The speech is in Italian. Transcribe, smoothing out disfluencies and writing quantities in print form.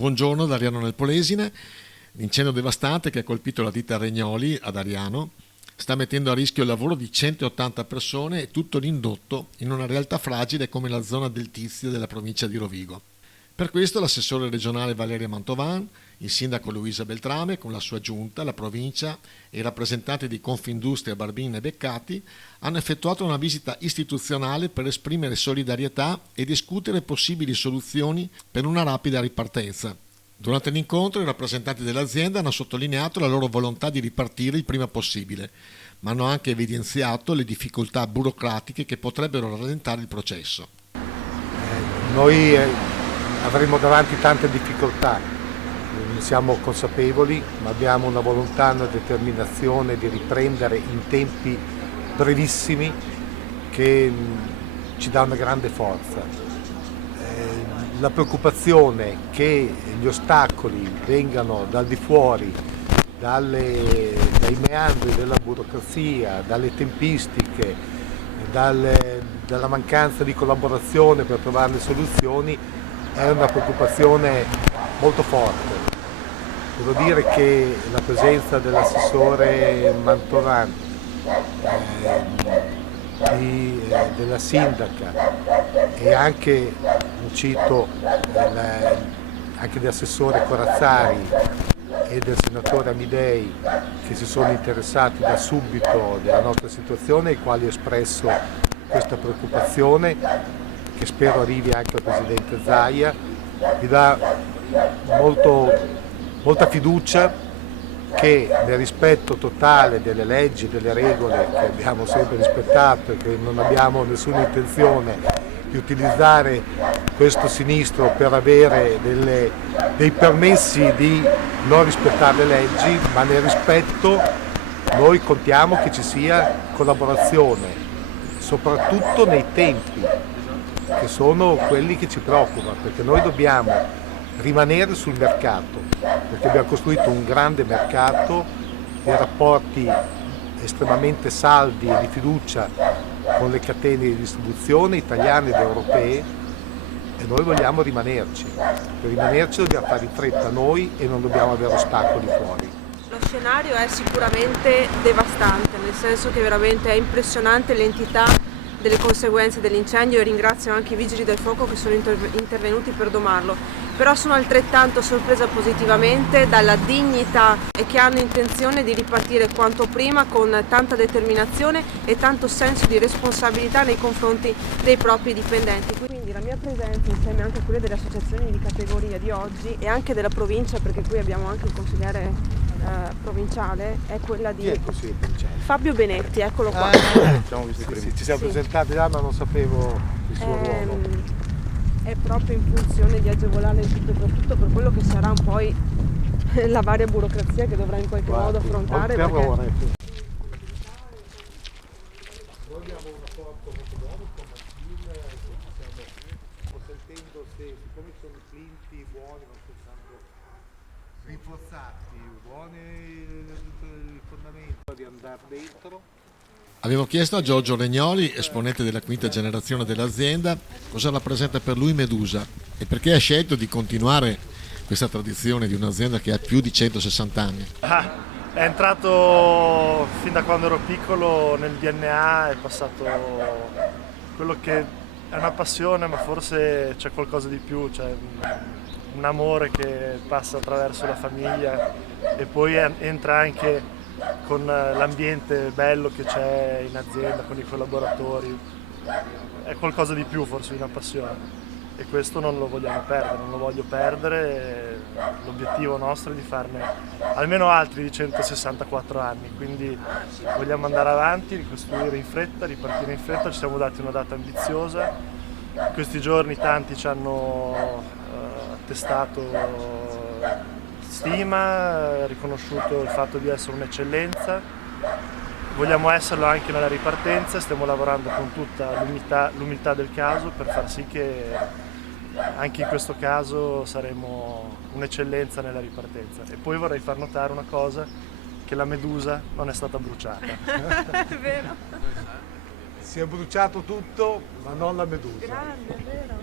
Buongiorno da Ariano nel Polesine. L'incendio devastante che ha colpito la ditta Regnoli ad Ariano sta mettendo a rischio il lavoro di 180 persone e tutto l'indotto in una realtà fragile come la zona del Tizio della provincia di Rovigo. Per questo l'assessore regionale Valeria Mantovan, il sindaco Luisa Beltrame con la sua giunta, la provincia e i rappresentanti di Confindustria Barbin e Beccati hanno effettuato una visita istituzionale per esprimere solidarietà e discutere possibili soluzioni per una rapida ripartenza. Durante l'incontro i rappresentanti dell'azienda hanno sottolineato la loro volontà di ripartire il prima possibile, ma hanno anche evidenziato le difficoltà burocratiche che potrebbero rallentare il processo. Noi avremo davanti tante difficoltà, ne siamo consapevoli, ma abbiamo una volontà, una determinazione di riprendere in tempi brevissimi che ci dà una grande forza. La preoccupazione che gli ostacoli vengano dal di fuori, dai meandri della burocrazia, dalle tempistiche, dalla mancanza di collaborazione per trovare le soluzioni, è una preoccupazione molto forte. Devo dire che la presenza dell'assessore Mantovan, della sindaca e anche, cito, anche dell'assessore Corazzari e del senatore Amidei, che si sono interessati da subito della nostra situazione, ai quali ho espresso questa preoccupazione, che spero arrivi anche al Presidente Zaia, mi dà molta fiducia che nel rispetto totale delle leggi e delle regole che abbiamo sempre rispettato e che non abbiamo nessuna intenzione di utilizzare questo sinistro per avere dei permessi di non rispettare le leggi, ma nel rispetto noi contiamo che ci sia collaborazione, soprattutto nei tempi, che sono quelli che ci preoccupano, perché noi dobbiamo rimanere sul mercato, perché abbiamo costruito un grande mercato, dei rapporti estremamente saldi e di fiducia con le catene di distribuzione italiane ed europee, e noi vogliamo rimanerci. Per rimanerci dobbiamo fare in fretta noi e non dobbiamo avere ostacoli fuori. Lo scenario è sicuramente devastante, nel senso che veramente è impressionante l'entità delle conseguenze dell'incendio, e ringrazio anche i vigili del fuoco che sono intervenuti per domarlo, però sono altrettanto sorpresa positivamente dalla dignità e che hanno intenzione di ripartire quanto prima con tanta determinazione e tanto senso di responsabilità nei confronti dei propri dipendenti. Quindi la mia presenza, insieme anche a quelle delle associazioni di categoria di oggi e anche della provincia, perché qui abbiamo anche il consigliere provinciale, è quella di Fabio Benetti, eccolo qua. Ci siamo presentati là, ma non sapevo il suo ruolo. È proprio in funzione di agevolare il tutto e per tutto, per quello che sarà poi la varia burocrazia che dovrà in qualche modo affrontare. Noi abbiamo un rapporto molto buono con Martin, stiamo sentendo siccome sono clienti buoni, non soltanto rinforzati, buoni il fondamento di andare dentro. Avevo chiesto a Giorgio Regnoli, esponente della quinta generazione dell'azienda, cosa rappresenta per lui Medusa e perché ha scelto di continuare questa tradizione di un'azienda che ha più di 160 anni. È entrato fin da quando ero piccolo nel DNA, è passato quello che è una passione, ma forse c'è qualcosa di più, c'è un amore che passa attraverso la famiglia e poi entra anche con l'ambiente bello che c'è in azienda, con i collaboratori. È qualcosa di più forse di una passione e questo non lo vogliamo perdere, non lo voglio perdere. L'obiettivo nostro è di farne almeno altri di 164 anni, quindi vogliamo andare avanti, ricostruire in fretta, ripartire in fretta. Ci siamo dati una data ambiziosa. In questi giorni tanti ci hanno attestato stima, riconosciuto il fatto di essere un'eccellenza. Vogliamo esserlo anche nella ripartenza, stiamo lavorando con tutta l'umiltà del caso per far sì che anche in questo caso saremo un'eccellenza nella ripartenza. E poi vorrei far notare una cosa, che la Medusa non è stata bruciata. È vero. Si è bruciato tutto, ma non la Medusa. Grande, è vero.